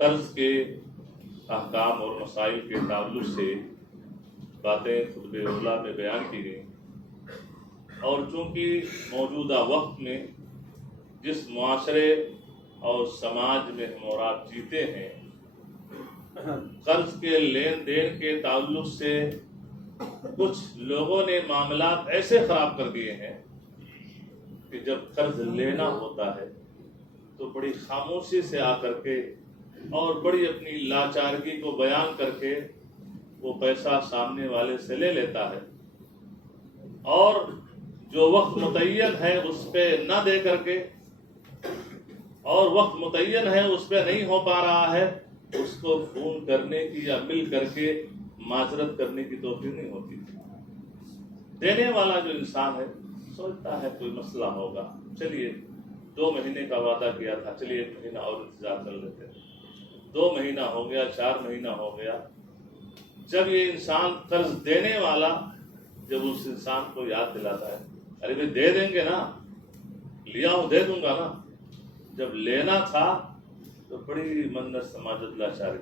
قرض کے احکام اور مسائل کے تعلق سے باتیں خطبہ اولیٰ میں بیان کی گئیں، اور چونکہ موجودہ وقت میں جس معاشرے اور سماج میں ہم اور آپ جیتے ہیں، قرض کے لین دین کے تعلق سے کچھ لوگوں نے معاملات ایسے خراب کر دیے ہیں کہ جب قرض لینا ہوتا ہے تو بڑی خاموشی سے آ کر کے اور بڑی اپنی لاچارگی کو بیان کر کے وہ پیسہ سامنے والے سے لے لیتا ہے، اور جو وقت متعین ہے اس پہ نہ دے کر کے، اور وقت متعین ہے اس پہ نہیں ہو پا رہا ہے، اس کو فون کرنے کی یا مل کر کے معذرت کرنے کی توفیق نہیں ہوتی۔ دینے والا جو انسان ہے سوچتا ہے کوئی مسئلہ ہوگا، چلیے 2 مہینے کا وعدہ کیا تھا، چلیے 1 مہینہ اور انتظار کر لیتے ہیں، 2 مہینہ ہو گیا، 4 مہینہ ہو گیا۔ جب یہ انسان قرض دینے والا جب اس انسان کو یاد دلاتا ہے، ارے بھائی دے دیں گے نا، لیا ہوں دے دوں گا نا، جب لینا تھا تو بڑی منت سماجت لاچاری،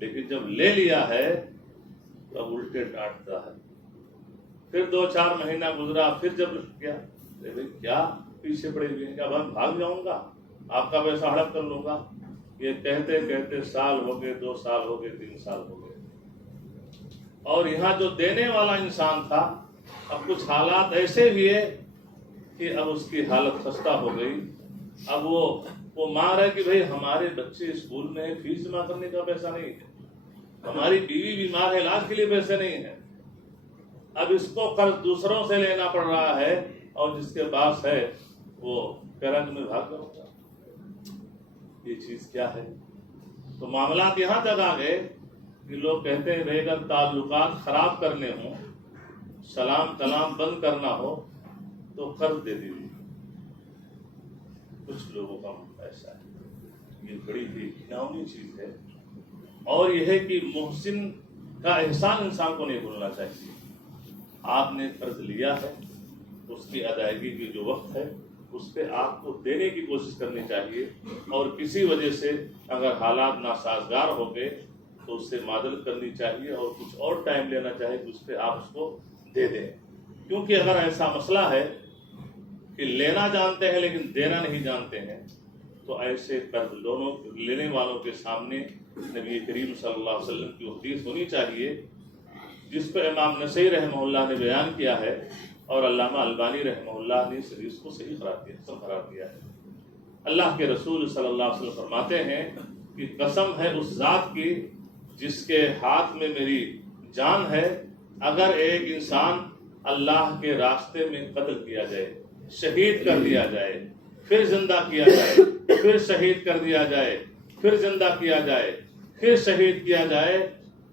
لیکن جب لے لیا ہے تو اب الٹے ڈانٹتا ہے۔ پھر 2-4 مہینہ گزرا، پھر جب کیا، ارے بھائی کیا پیچھے پڑے ہوئے ہیں، کیا میں بھاگ جاؤں گا، آپ کا پیسہ ہڑپ کر لوں گا؟ یہ کہتے کہتے سال ہو گئے، 2 سال ہو گئے، 3 سال ہو گئے، اور یہاں جو دینے والا انسان تھا اب کچھ حالات ایسے ہوئے کہ اب اس کی حالت خستہ ہو گئی۔ اب وہ مانگ رہا ہے کہ بھئی ہمارے بچے اسکول میں ہیں، فیس جمع کرنے کا پیسہ نہیں ہے، ہماری بیوی بیمار ہے، علاج کے لیے پیسے نہیں ہیں، اب اس کو قرض دوسروں سے لینا پڑ رہا ہے، اور جس کے پاس ہے وہ کہہ رہا ہے کہ میں بھاگ جاؤں گا۔ یہ چیز کیا ہے؟ تو معاملات یہاں تک آ گئے کہ لوگ کہتے ہیں بھئی اگر تعلقات خراب کرنے ہوں، سلام کلام بند کرنا ہو تو قرض دے دیجیے۔ کچھ لوگوں کا ایسا ہے، یہ بڑی ہی گھناؤنی چیز ہے، اور یہ ہے کہ محسن کا احسان انسان کو نہیں بھولنا چاہیے۔ آپ نے قرض لیا ہے، اس کی ادائیگی کی جو وقت ہے اس پہ آپ کو دینے کی کوشش کرنی چاہیے، اور کسی وجہ سے اگر حالات ناسازگار ہو گئے تو اس سے معذرت کرنی چاہیے، اور کچھ اور ٹائم لینا چاہیے کہ اس پہ آپ اس کو دے دیں۔ کیونکہ اگر ایسا مسئلہ ہے کہ لینا جانتے ہیں لیکن دینا نہیں جانتے ہیں تو ایسے قرض لینے والوں کے سامنے نبی کریم صلی اللہ علیہ وسلم کی حدیث ہونی چاہیے، جس پر امام نسائی رحمہ اللہ نے بیان کیا ہے، اور علامہ البانی رحمہ اللہ نے اس حدیث کو صحیح قرار دیا ہے۔ اللہ کے رسول صلی اللہ علیہ وسلم فرماتے ہیں کہ قسم ہے اس ذات کی جس کے ہاتھ میں میری جان ہے، اگر ایک انسان اللہ کے راستے میں قتل کیا جائے، شہید کر دیا جائے، پھر زندہ کیا جائے، پھر شہید کر دیا جائے، پھر زندہ کیا جائے، پھر شہید کیا جائے،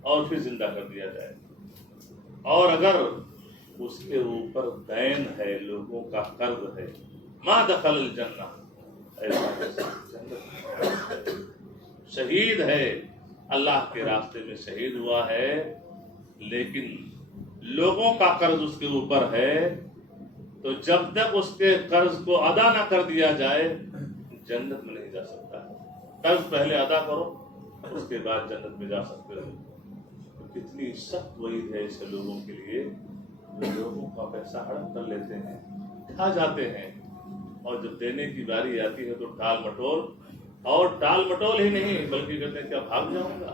اور پھر زندہ کر دیا جائے، اور اگر اس کے اوپر دین ہے، لوگوں کا قرض ہے، ما دخل الجنہ، شہید ہے، اللہ کے راستے میں شہید ہوا ہے، لیکن لوگوں کا قرض اس کے اوپر ہے، تو جب تک اس کے قرض کو ادا نہ کر دیا جائے جنت میں نہیں جا سکتا۔ قرض پہلے ادا کرو، اس کے بعد جنت میں جا سکتے ہو۔ کتنی سخت وعید ہے ایسے لوگوں کے لیے جو لوگوں کا پیسہ ہڑپ کر لیتے ہیں، کھا جاتے ہیں، اور جب دینے کی باری آتی ہے تو ٹال مٹول، اور ٹال مٹول ہی نہیں بلکہ کہتے ہیں کیا بھاگ جاؤں گا،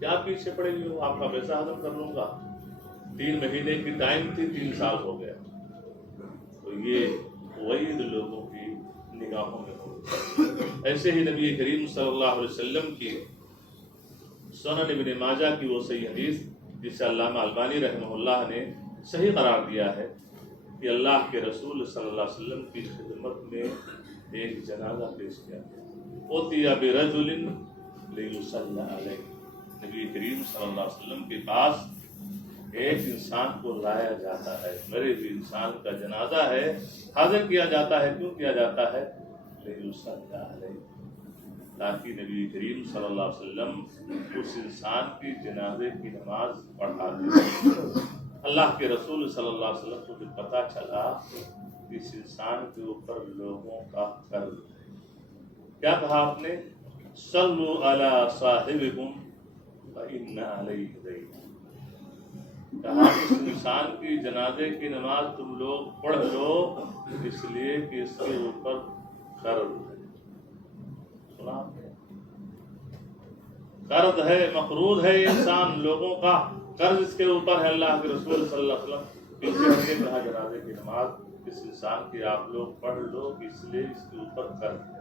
کیا پیچھے پڑے ہوئے ہو، آپ کا پیسہ ہضم کر لوں گا، 3 مہینے کی ٹائم تھی، 3 سال ہو گیا۔ تو یہ وعید لوگوں کی نگاہوں میں ہو۔ ایسے ہی نبی کریم صلی اللہ علیہ وسلم کی سنن ابن ماجہ کی وہ صحیح حدیث جسے علامہ البانی رحمہ اللہ نے صحیح قرار دیا ہے کہ اللہ کے رسول صلی اللہ علیہ وسلم کی خدمت میں ایک جنازہ پیش کیا گیا، اُتِیَ بِرَجُلٍ لِيُصَلَّىٰ عَلَيْهِ، نبی کریم صلی اللہ علیہ وسلم کے پاس ایک انسان کو لایا جاتا ہے، مرے ہوئے انسان کا جنازہ ہے، حاضر کیا جاتا ہے۔ کیوں کیا جاتا ہے؟ لِيُصَلَّىٰ عَلَيْهِ، تاکہ نبی کریم صلی اللہ علیہ وسلم اس انسان کی جنازے کی نماز پڑھا دیں۔ اللہ کے رسول صلی اللہ علیہ وسلم کو جب پتہ چلا کہ اس انسان کے اوپر لوگوں کا قرض ہے، کیا کہا آپ نے؟ صلوا علی صاحبکم فإن علیہ دین، کہا اس انسان کی جنازے کی نماز تم لوگ پڑھ لو اس لیے کہ اس کے اوپر قرض ہے. سنا آپ نے؟ قرض ہے، مقروض ہے یہ انسان، لوگوں کا قرض اس کے اوپر ہے. اللہ کے رسول صلی اللہ علیہ وسلم پیچھے کہا جنازے کی نماز اس انسان کی آپ لوگ پڑھ لو اس لیے اس کے اوپر قرض ہے.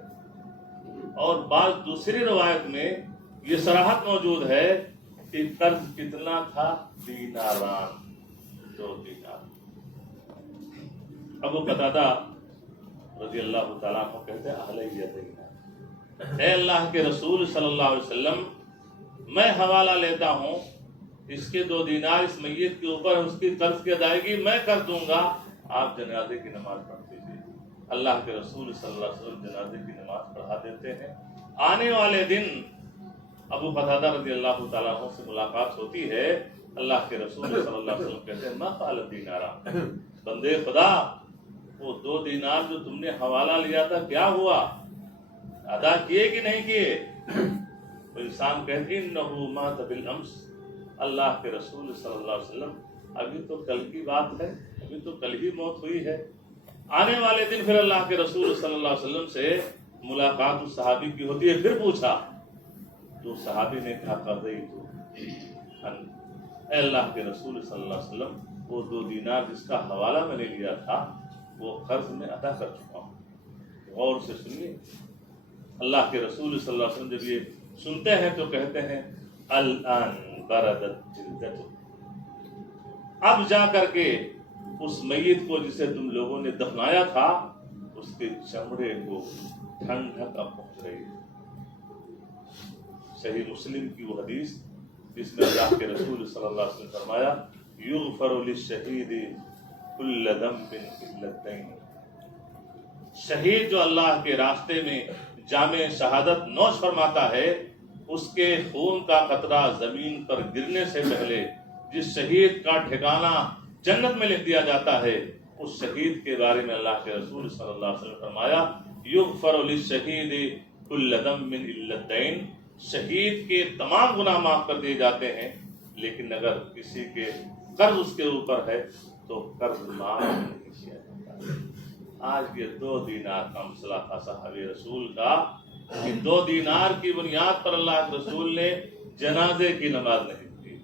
اور بعض دوسری روایت میں یہ صراحت موجود ہے کہ قرض کتنا تھا؟ دیناران، 2 دینار. ابو قتادہ رضی اللہ تعالیٰ عنہ کہتے ہیں علیہ دین، اے اللہ کے رسول صلی اللہ علیہ وسلم میں حوالہ لیتا ہوں اس کے 2 دینار اس میت کے اوپر، اس کی قرض کی ادائیگی میں کر دوں گا، آپ جنازے کی نماز پڑھ دیجیے. اللہ کے رسول صلی اللہ علیہ وسلم جنازے کی نماز پڑھا دیتے ہیں. آنے والے دن ابو قتادہ رضی اللہ تعالیٰ عنہ سے ملاقات ہوتی ہے. اللہ کے رسول صلی اللہ علیہ وسلم کہتے ہیں ما فعل الدینارا، بندے خدا وہ 2 دینار جو تم نے حوالہ لیا تھا کیا ہوا، ادا کیے کہ نہیں کیے؟ تو انسان کہتے ہیں انہو مات بالامس، اللہ کے رسول صلی اللہ علیہ وسلم ابھی تو کل کی بات ہے، ابھی تو کل ہی موت ہوئی ہے. آنے والے دن پھر اللہ کے رسول صلی اللہ علیہ وسلم سے ملاقات اس صحابی کی ہوتی ہے. پھر پوچھا تو صحابی نے کہا قضیت، اے اللہ کے رسول صلی اللہ علیہ وسلم وہ 2 دینار جس کا حوالہ میں نے لیا تھا وہ قرض میں ادا کر چکا ہوں. غور سے سنیے، اللہ کے رسول صلی اللہ علیہ وسلم جب یہ سنتے ہیں تو کہتے ہیں الان بردت جلدت، اب جا کر کے اس میت کو جسے تم لوگوں نے دفنایا تھا اس کے چمڑے کو ٹھنڈک اب پہنچ رہی ہے. صحیح مسلم کی وہ حدیث جس میں اللہ کے رسول صلی اللہ علیہ وسلم فرمایا یغفر للشہید کل ذنب الا الدین، شہید جو اللہ کے راستے میں جامع شہادت نوش فرماتا ہے اس کے خون کا قطرہ زمین پر گرنے سے پہلے جس شہید کا ٹھکانہ جنت میں لکھ دیا جاتا ہے اس شہید کے بارے میں اللہ کے رسول صلی اللہ علیہ وسلم فرمایا یغفر للشہید کل ذنب الا الدین، شہید کے تمام گناہ معاف کر دیے جاتے ہیں لیکن اگر کسی کے قرض اس کے اوپر ہے تو قرض معاف نہیں کیا جاتا. آج یہ 2 دینار کا مسئلہ تھا صحابی رسول کا کہ 2 دینار کی بنیاد پر اللہ کے رسول نے جنازے کی نماز نہیں دی.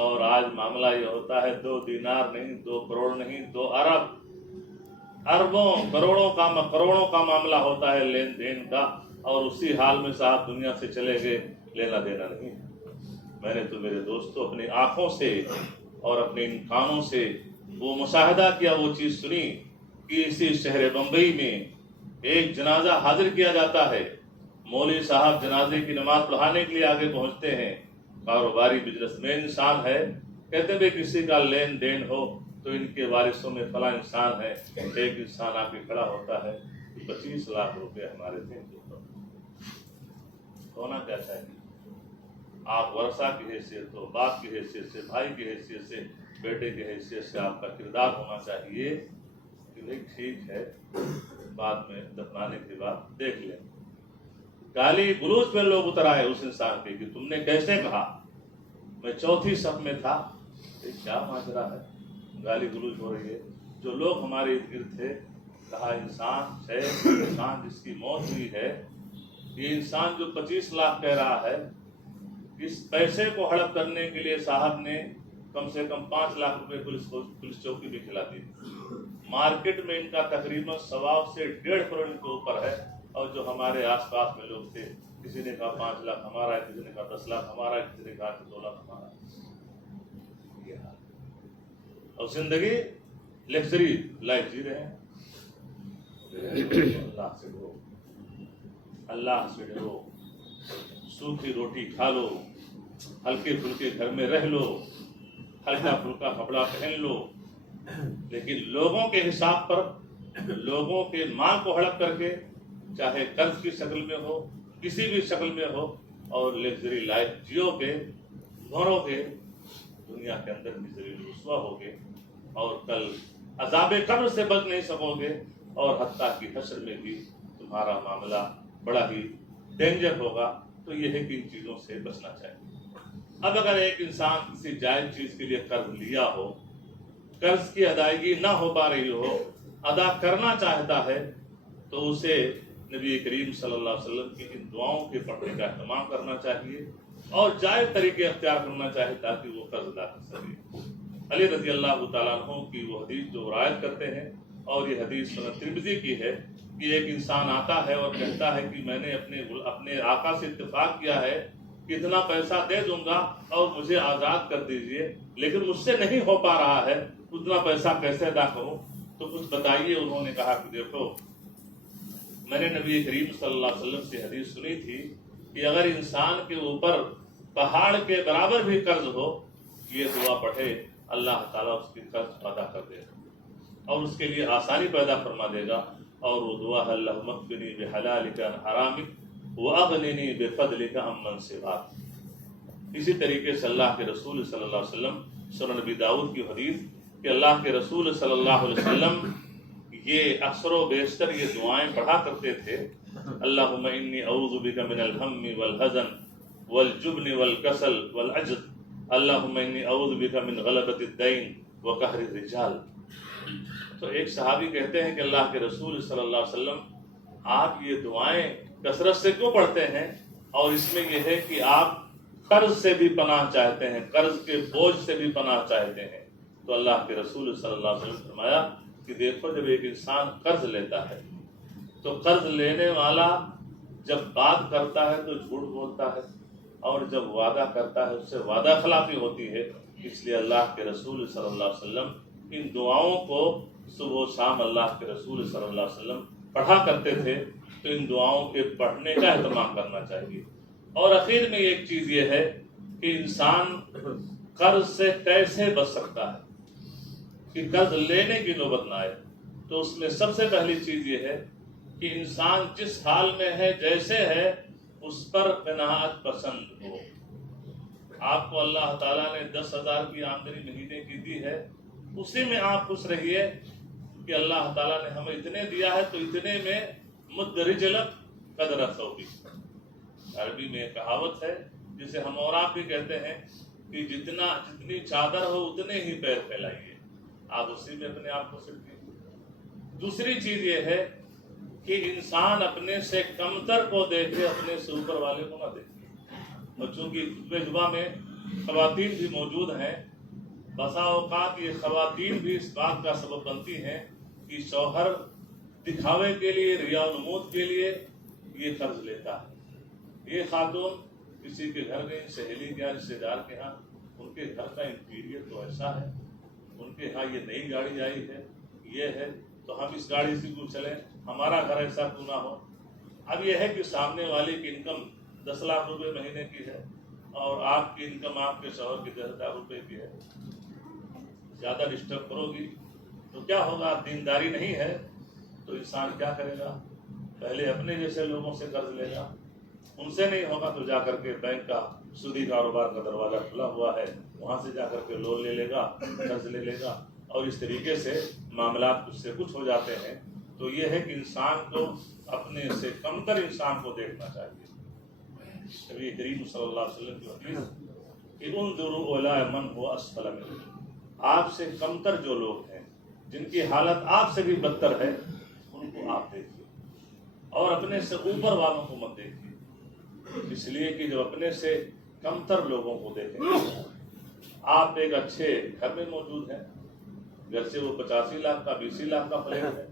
اور آج معاملہ یہ ہوتا ہے 2 دینار نہیں، 2 کروڑ نہیں، 2 ارب، اربوں کروڑوں کا معاملہ ہوتا ہے لین دین کا، اور اسی حال میں صاحب دنیا سے چلے گئے، لینا دینا نہیں. میں نے تو میرے دوستوں اپنی آنکھوں سے اور اپنے ان کانوں سے وہ مشاہدہ کیا، وہ چیز سنی کہ اسی شہر بمبئی میں ایک جنازہ حاضر کیا جاتا ہے، مولوی صاحب جنازے کی نماز پڑھانے کے لیے آگے پہنچتے ہیں، کاروباری بزنس مین انسان ہے، کہتے ہیں کسی کا لین دین ہو تو ان کے وارثوں میں فلاں انسان ہے. ایک انسان آ کے کھڑا ہوتا ہے 25 لاکھ روپے ہمارے تھے، ہونا کیا چاہیے؟ آپ ورثہ کی حیثیت ہو، باپ کی حیثیت سے، بھائی کی حیثیت سے، بیٹے کی حیثیت سے آپ کا کردار ہونا چاہیے کہ بھائی ٹھیک ہے بعد میں دفنانے کے بعد دیکھ لیں. گالی گلوچ میں لوگ اتر آئے اس انسان کے کہ تم نے کیسے کہا، میں 4تھی صف میں تھا. کیا ماجرا ہے، گالی گلوچ ہو رہی ہے. جو لوگ ہمارے ارد گرد تھے کہا انسان جس کی موت ہوئی ہے، یہ انسان جو 25 لاکھ کہہ رہا ہے، اس پیسے کو ہڑپ کرنے کے لیے صاحب نے کم سے کم 5 لاکھ روپے پولیس چوکی بھی کھلا دی. مارکیٹ میں ان کا تقریباً 1.25 سے 1.5 کروڑ کے اوپر ہے. اور جو ہمارے آس پاس میں لوگ تھے کسی نے کہا 5 لاکھ ہمارا ہے، کسی نے کہا 10 لاکھ ہمارا ہے، کسی نے کہا 2 لاکھ ہمارا ہے. اور زندگی لگژری لائف جی رہے ہیں. اللہ سے ڈرو، اللہ سے ڈرو، سوکھی روٹی کھا لو، ہلکے پھلکے گھر میں رہ لو، ہلکا پھلکا کپڑا پہن لو، لیکن لوگوں کے حساب پر لوگوں کے مال کو ہڑپ کر کے، چاہے قرض کی شکل میں ہو کسی بھی شکل میں ہو، اور لگژری لائف جیو گے، مرو گے، دنیا کے اندر بھی ذلیل رسوا ہوگے، اور کل عذاب قبر سے بچ نہیں سکو گے، اور حتیٰ کہ حشر میں بھی تمہارا معاملہ بڑا ہی ڈینجر ہوگا، تو یہ ہے کہ ان چیزوں سے بچنا چاہیے۔ اب اگر ایک انسان کسی جائز چیز کے لیے قرض لیا ہو، قرض کی ادائیگی نہ ہو پا رہی ہو، ادا کرنا چاہتا ہے، تو اسے نبی کریم صلی اللہ علیہ وسلم کی ان دعاؤں کے پڑھنے کا اہتمام کرنا چاہیے اور جائز طریقے اختیار کرنا چاہیے تاکہ وہ قرض ادا کر سکے۔ علی رضی اللہ تعالیٰ عنہ کی وہ حدیث جو روایت کرتے ہیں، اور یہ حدیث سنن ترمذی کی ہے، کہ ایک انسان آتا ہے اور کہتا ہے کہ میں نے اپنے آقا سے اتفاق کیا ہے کہ اتنا پیسہ دے دوں گا اور مجھے آزاد کر دیجئے، لیکن مجھ سے نہیں ہو پا رہا ہے، اتنا پیسہ کیسے ادا کروں؟ تو کچھ بتائیے۔ انہوں نے کہا کہ دیکھو، میں نے نبی کریم صلی اللہ علیہ وسلم سے حدیث سنی تھی کہ اگر انسان کے اوپر پہاڑ کے برابر بھی قرض ہو، یہ دعا پڑھے، اللہ تعالیٰ اس کی قرض ادا کر دے گا اور اس کے لیے آسانی پیدا فرما دے گا۔ اور وہ دعا ہے، اللہم اکفنی بحلالک عن حرامک واغننی بفضلک عمن سواک۔ اسی طریقے سے اللہ کے رسول صلی اللہ علیہ وسلم، سنن نبی داؤد کی حدیث، کہ اللہ کے رسول صلی اللہ علیہ وسلم یہ اکثر و بیشتر یہ دعائیں پڑھا کرتے تھے، اللہم انی اعوذ بک من الہم والحزن والجبن والکسل والعجز، اللہم انی اعوذ بک من غلبۃ الدین وقہر الرجال۔ تو ایک صحابی کہتے ہیں کہ اللہ کے رسول صلی اللہ علیہ وسلم، آپ یہ دعائیں کثرت سے کیوں پڑھتے ہیں؟ اور اس میں یہ ہے کہ آپ قرض سے بھی پناہ چاہتے ہیں، قرض کے بوجھ سے بھی پناہ چاہتے ہیں۔ تو اللہ کے رسول صلی اللہ علیہ وسلم فرمایا کہ دیکھو، جب ایک انسان قرض لیتا ہے تو قرض لینے والا جب بات کرتا ہے تو جھوٹ بولتا ہے، اور جب وعدہ کرتا ہے اس سے وعدہ خلافی ہوتی ہے۔ اس لیے اللہ کے رسول صلی اللہ علیہ وسلم ان دعاؤں کو صبح و شام اللہ کے رسول صلی اللہ علیہ وسلم پڑھا کرتے تھے، تو ان دعاؤں کے پڑھنے کا اہتمام کرنا چاہیے۔ اور اخیر میں ایک چیز یہ ہے کہ انسان قرض سے کیسے بچ سکتا ہے کہ قرض لینے کی نوبت نہ آئے۔ تو اس میں سب سے پہلی چیز یہ ہے کہ انسان جس حال میں ہے، جیسے ہے، اس پر قناعت پسند ہو۔ آپ کو اللہ تعالیٰ نے 10,000 کی آمدنی مہینے کی دی ہے، اسی میں آپ خوش رہیے کہ اللہ تعالیٰ نے ہمیں اتنے دیا ہے، تو اتنے میں مد رجلک قدر ثوبی۔ عربی میں ایک کہاوت ہے جسے ہم اور آپ بھی کہتے ہیں کہ جتنی چادر ہو اتنے ہی پیر پھیلائیے، آپ اسی میں اپنے آپ کو سیٹ کیجیے۔ دوسری چیز یہ ہے کہ انسان اپنے سے کمتر کو دیکھے، اپنے سے اوپر والے کو نہ دیکھے۔ اور چونکہ خطبہ جمعہ میں خواتین بھی موجود ہیں، بسا اوقات یہ خواتین بھی اس بات کا سبب بنتی ہیں کہ شوہر دکھاوے کے لیے، ریا و نمود کے لیے یہ قرض لیتا ہے۔ یہ خاتون کسی کے گھر گئی، سہیلی کے یہاں، رشتے دار کے ہاں، ان کے گھر کا انٹیریئر تو ایسا ہے، ان کے ہاں یہ نئی گاڑی آئی ہے، یہ ہے، تو ہم اس گاڑی سے کیوں چلیں، ہمارا گھر ایسا کیوں نہ ہو۔ اب یہ ہے کہ سامنے والی کی انکم 10 لاکھ روپے مہینے کی ہے اور آپ کی انکم آپ کے شوہر کی 10,000 روپے کی ہے، زیادہ ڈسٹرب کرو گی تو کیا ہوگا؟ دینداری نہیں ہے تو انسان کیا کرے گا؟ پہلے اپنے جیسے لوگوں سے قرض لے گا، ان سے نہیں ہوگا تو جا کر کے بینک کا سودی کاروبار کا دروازہ کھلا ہوا ہے، وہاں سے جا کر کے لون لے لے گا، قرض لے لے گا، اور اس طریقے سے معاملات کچھ سے کچھ ہو جاتے ہیں۔ تو یہ ہے کہ انسان کو اپنے سے کمتر انسان کو دیکھنا چاہیے۔ نبی کریم صلی اللہ علیہ وسلم کی حدیث کہ انظروا الی من هو اسفل منکم، آپ سے کمتر جو لوگ ہیں، جن کی حالت آپ سے بھی بدتر ہے، ان کو آپ دیکھیے اور اپنے سے اوپر والوں کو مت دیکھیے۔ اس لیے کہ جب اپنے سے کمتر لوگوں کو دیکھیں گے، آپ ایک اچھے گھر میں موجود ہیں، گھر سے وہ 85 لاکھ کا 20 لاکھ کا فلیٹ ہے،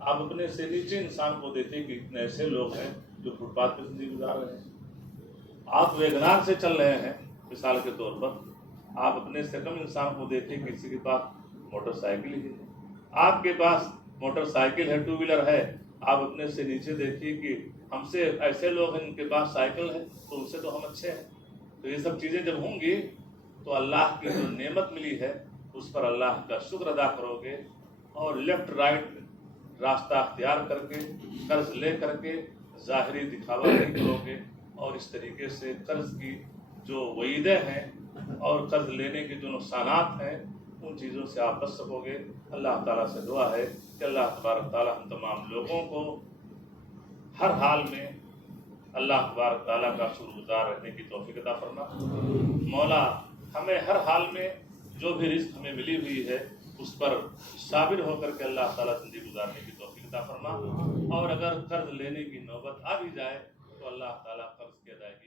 آپ اپنے سے نیچے انسان کو دیکھیں کہ اتنے ایسے لوگ ہیں جو فٹ پاتھ پہ زندگی گزار رہے ہیں۔ آپ ویگنار سے چل رہے ہیں مثال کے طور پر، آپ اپنے سے کم انسان کو دیکھیں کسی کے پاس موٹر سائیکل ہی ہے، آپ کے پاس موٹر سائیکل ہے، 2 ویلر ہے، آپ اپنے سے نیچے دیکھیے کہ ہم سے ایسے لوگ ہیں ان کے پاس سائیکل ہے تو ان سے تو ہم اچھے ہیں۔ تو یہ سب چیزیں جب ہوں گی تو اللہ کی جو نعمت ملی ہے اس پر اللہ کا شکر ادا کرو گے، اور لیفٹ رائٹ راستہ اختیار کر کے قرض لے کر کے ظاہری دکھاوا نہیں کرو گے، اور اس طریقے سے قرض کی جو وعیدیں ہیں اور قرض لینے کے جو نقصانات ہیں ان چیزوں سے آپ بچ سکو گے۔ اللہ تعالیٰ سے دعا ہے کہ اللہ تبارک تعالیٰ ہم تمام لوگوں کو ہر حال میں اللہ تبارک تعالیٰ کا شکر گزار رہنے کی توفیق عطا فرما۔ مولا ہمیں ہر حال میں جو بھی رزق ہمیں ملی ہوئی ہے اس پر صابر ہو کر کے اللہ تعالیٰ زندگی گزارنے کی توفیق عطا فرما، اور اگر قرض لینے کی نوبت آ بھی جائے تو اللہ تعالیٰ قرض کی ادائیگی